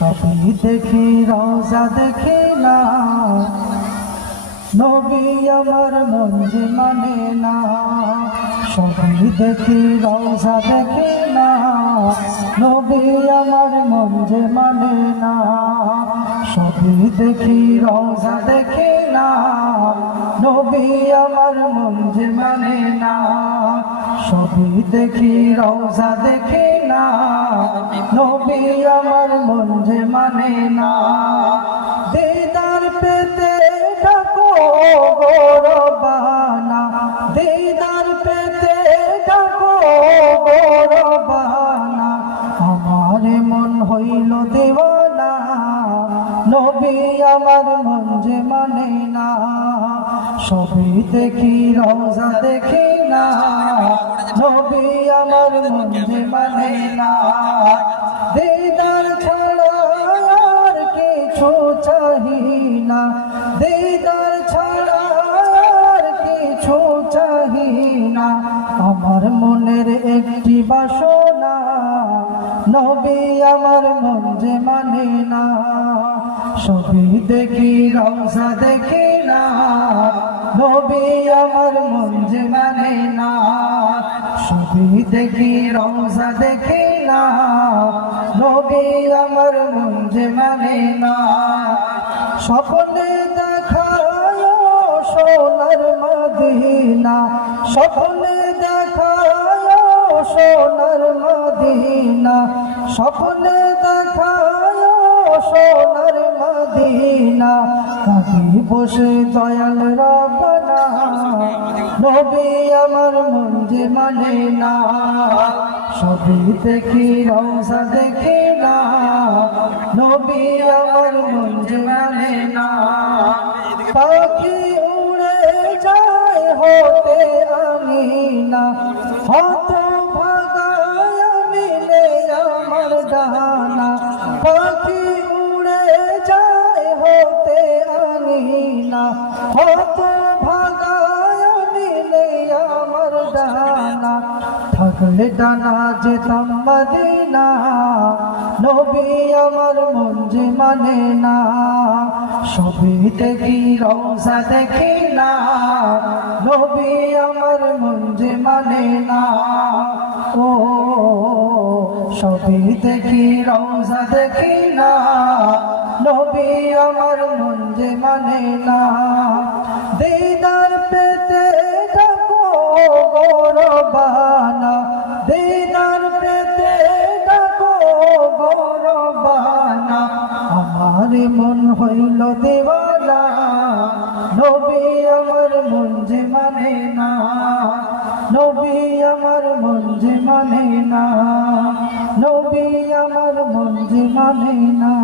সবই দেখি, রোজা দেখি না। নবী আমার মন মানে না। সবই দেখি, রোজা দেখি না। নবী আমার মন মানে না। সবই দেখি, রোজা দেখি না। নবী আমার মন মানে না। সবই দেখি রোজা দেখি না। নবী আমার মন যে মানে না। দিদার পেতে ডাকো গৌরবানা দিদার পেতে ডাকো গৌরবানা আমার মন হইল দেওয়ানা। নবী আমার মন যে মানে না। সবই দেখি রোজা দেখি না? নবী আমার মন মানে না। দিদার ছাড়া কিছু চাহি না। দিদার ছাড়া আর কিছু চাহি না। আমার মনের একটি বাসনা, নবী আমার মন যে মানে না। সবই দেখি রওজা দেখি নবী আমার মন যে মানে না, সবই দেখি, রওজা দেখি না। নবী আমার মন যে মানে না, স্বপ্নে দেখায় সোনার মদিনা। স্বপ্নে দেখায় সোনার মদিনা। স্বপ্নে দেখায় সোনার মদিনা। কাকি বসে দয়াল রবনা নবী আমার মন যে মানে না, সবই দেখি, রওজা দেখি না। নবী আমার মন যে মানে না, পাখি উড়ে যায় হতে আমি না। হত ভাগায় মিলে আমার ডানা থাকলে ডানা যেতাম মদিনা, নবী আমার মন যে মানে না। সবই দেখি, রওজা দেখি না, নবী আমার মন যে মানে না। ও, সবই দেখি, রওজা দেখি না, নবী আমার মন যে মানে না। হইল দেওয়ালা, নবী আমার মন যে মানে না, নবী আমার মন মানে না, নবী আমার মন মানে না।